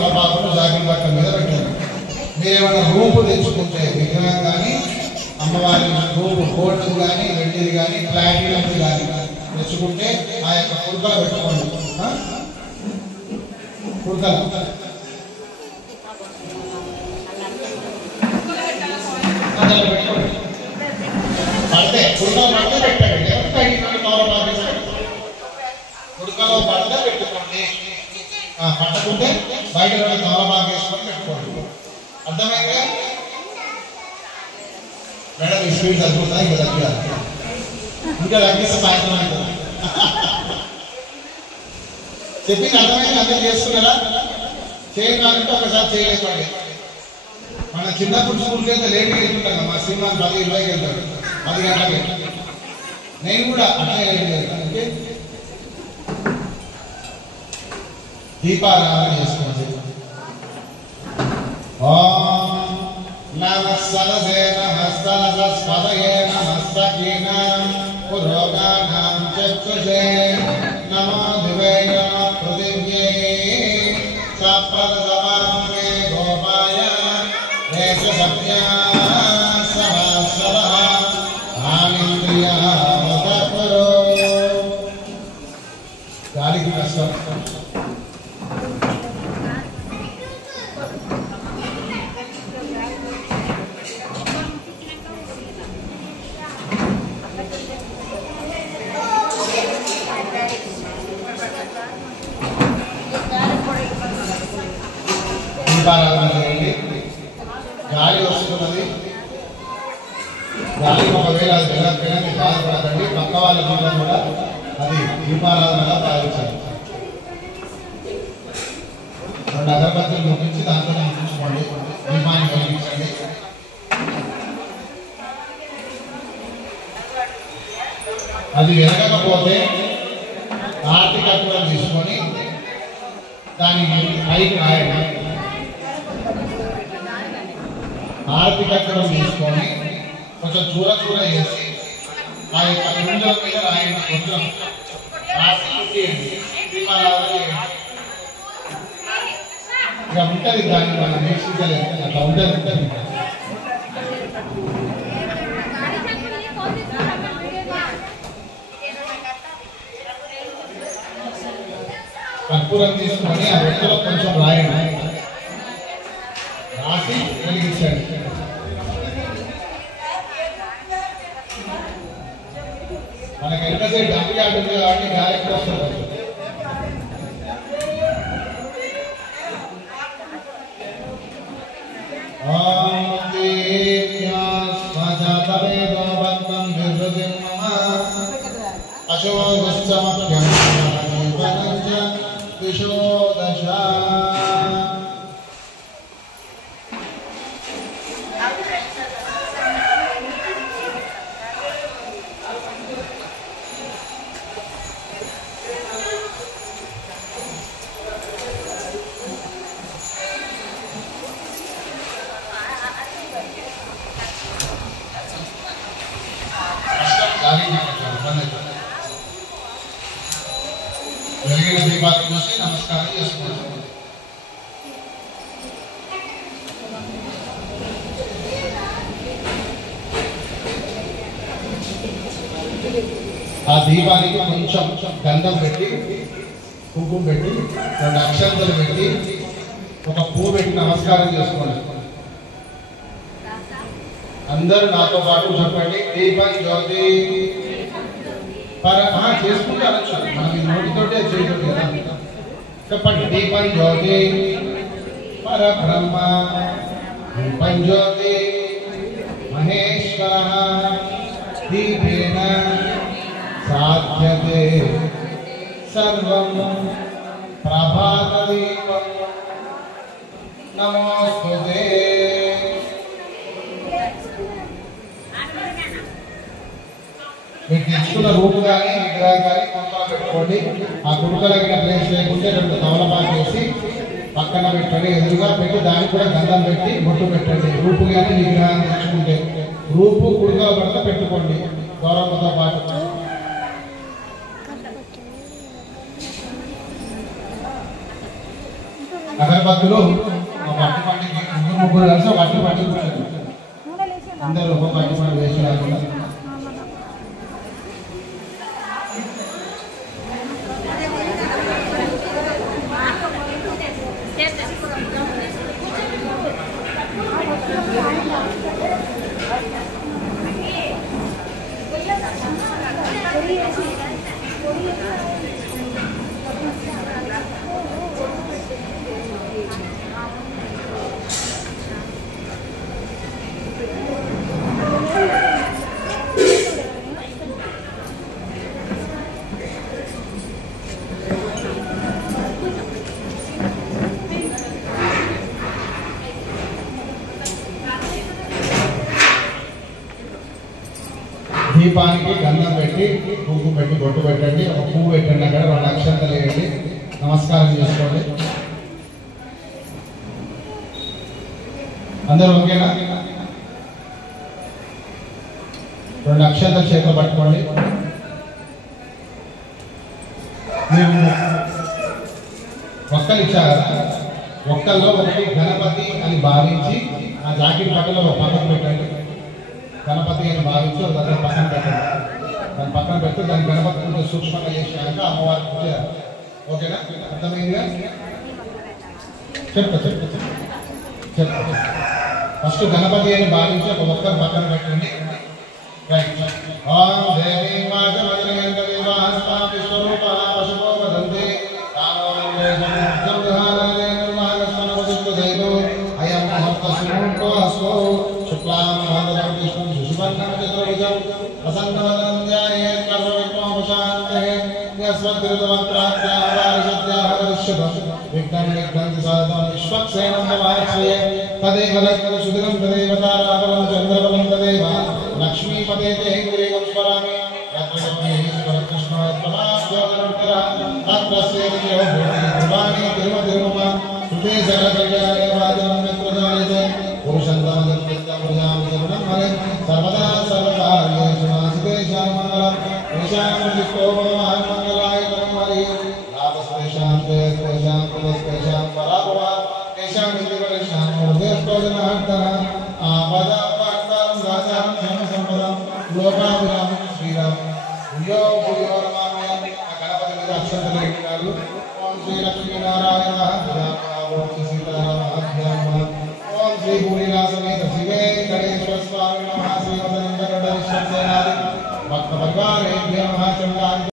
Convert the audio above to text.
తమలపాకులు జాకెట్ బట్ట మీద పెట్టండి. మీరేమైనా రూపు తెచ్చుకుంటే విగ్రహం కానీ అమ్మవారి రూపు గోల్డ్ కానీ వెండిది కానీ ప్లాటినం కానీ తెచ్చుకుంటే ఆ యొక్క కుర్కలు పెట్టుకోండి. కుర్కలు పెట్టుకోండి. పడితే కుర్కలు పడితే పెట్టండి. కుర్కలో పడితే పెట్టుకోండి. పట్టకుంటే బయట తమలపాకు వేసుకొని పెట్టుకోండి. అర్థమైందా? మేడం ఈ స్పీడ్ తగ్గుతుందా? ఇంకా తగ్గాలి. ఇంకా తగ్గిస్తే సాయంత్రం అవుతుంది. చెప్పింది అర్థమైంది? అందరూ చేసుకున్నారా? చేయాలంటే ఒకసారి చేయలేదండి. మన చిన్నప్పుడు స్కూల్కి వెళ్తే లేట్గా వెళ్తుంటాం. మా సినిమా 10-20కి వెళ్తాడు, 10 గంటలకి. నేను కూడా అట్లా లేట్గా వెళ్తాను. అంటే దీపారాధన చేసుకోండి. ఓం నమః సరసే నమః సరసస్పదయే నమః సఖీనాం పురోగానాం చక్షుషే నమో దివేయ పృథివ్యై సప్రసవామే గోపాయ వేష సత్యా సహస్రః ఆనింద్రియా ముదపరో. గాలికి కష్టం. గాలి వస్తున్నది. గాలి ఒకవేళ అది వెళ్ళకపోయినా బాధపడకండి. పక్క వాళ్ళ జీవితం కూడా అది దీపారాధనగా భావించాలి. 2 అగరబత్తులు ముగించి దాంతో ముగించుకోండి. దీపాన్ని వెలిగించండి. అది వెలగకపోతే ఆర్తి కర్పూరం తీసుకొని దానికి పైకి రాయండి. ఆర్తి కర్పూరం తీసుకొని కొంచెం చూర వేసి ఆ యొక్క కుండల మీద రాయండి. కొంచెం రాసి కుట్టేయండి. దీపారాధన చేయండి. ఇక ఉంటుంది. దాన్ని మనం నేర్చుకోలేదు. అట్లా ఉంటుంది. కర్పూరం తీసుకొని ఆ రొట్టెలో కొంచెం రాయండి. రాసి వెలిగించండి. మనకి ఎంతసేపు అప్పిగా ఉంటుంది కాబట్టి గాలి ఎక్కువ వస్తుంది. వెలిగిన దీపాలు చూసి నమస్కారం చేసుకుంటాం. ఆ దీపానికి కొంచెం గంధం పెట్టి, కుంకుమ పెట్టి, 2 అక్షంతలు పెట్టి, ఒక పువ్వు పెట్టి నమస్కారం చేసుకోండి. అందరూ నాతో పాటు చెప్పండి. దీపం జ్యోతి చేసుకుంటే అనొచ్చు. మనం ఈ నోటితోటే చేయలేదు కదా. చెప్పండి. దీపం జ్యోతి పరబ్రహ్మ, దీపం జ్యోతి మహేశ్వర, దీపేన సాధ్యతే సర్వం, ప్రభాత దీపం నమోస్తుతే. మీరు తెచ్చుకున్న రూపు కానీ విగ్రహం కానీ కుంకుమ పెట్టుకోండి. ఆ కుంకులగిన ప్లేస్ లేకుంటే 2 తమలపాకు వేసి పక్కన పెట్టండి. ఎదురుగా పెట్టి దానికి కూడా గంధం పెట్టి బొట్టు పెట్టండి. రూపు కానీ విగ్రహాన్ని తెచ్చుకుంటే రూపు కుడుకల పడత పెట్టుకోండి గౌరవంతో పాటు. అగరబత్తులు పట్టు పట్టికి ముగ్గురు కలిసి ఒక అట్టు పట్టి కూర్చోండి. అందరూ ఒక పట్టు పట్టు వేసి రాకుండా దీపానికి గంధం పెట్టి కుంకుమ పెట్టి బొట్టు పెట్టండి. ఒక పువ్వు పెట్టండి. అక్కడ 2 అక్షంతలు వేయండి. నమస్కారం చేసుకోండి. అందరూ ఓకేనా? 2 అక్షంతలు చేతిలో పట్టుకోండి. మేము ఒక్కలు ఇచ్చారు కదా, ఒక్కల్లో ఒకటి గణపతి అని భావించి ఆ జాకెట్ పక్కలో ఒక పక్కన పెట్టండి. గణపతి అని భావించి దాన్ని పక్కన పెట్టండి. దాని పక్కన పెట్టి దాని గణపతి కొంచెం సూక్ష్మంగా చేసినాక అమ్మవారికి పూజ. ఓకేనా? అర్థమైందిగా? చెప్తా ఫస్ట్ గణపతి అని భావించి ఒక ఒక్కరు పక్కన పెట్టండి. రైట్. ఓం దేవీ लक्ष्मीपते स्मरामि सर्वदा सर्वकार्येषु नास्तेषां मङ्गलं तेषां मंगलाय हरि लाभस्तेषां तेषां कुलस्तेषां पराभवा तेषां विधिवरेषां मूर्धेष्टोजनहर्तः आपदापादां राजां धनसम्पदां लोकाभिरामं श्रीराम भूयो भूयो नमामि गणपति మీద అక్షంతలు వేయాలి. ఓం శ్రీ లక్ష్మీ నారాయణ ఓం శ్రీ సీతారామ ఓం శ్రీ భూనివాస సమేత శివే గణేశ్వర స్వామి నమః శ్రీమదనందగడ విశ్వసేనాది భక్త భగవాన్ నమః.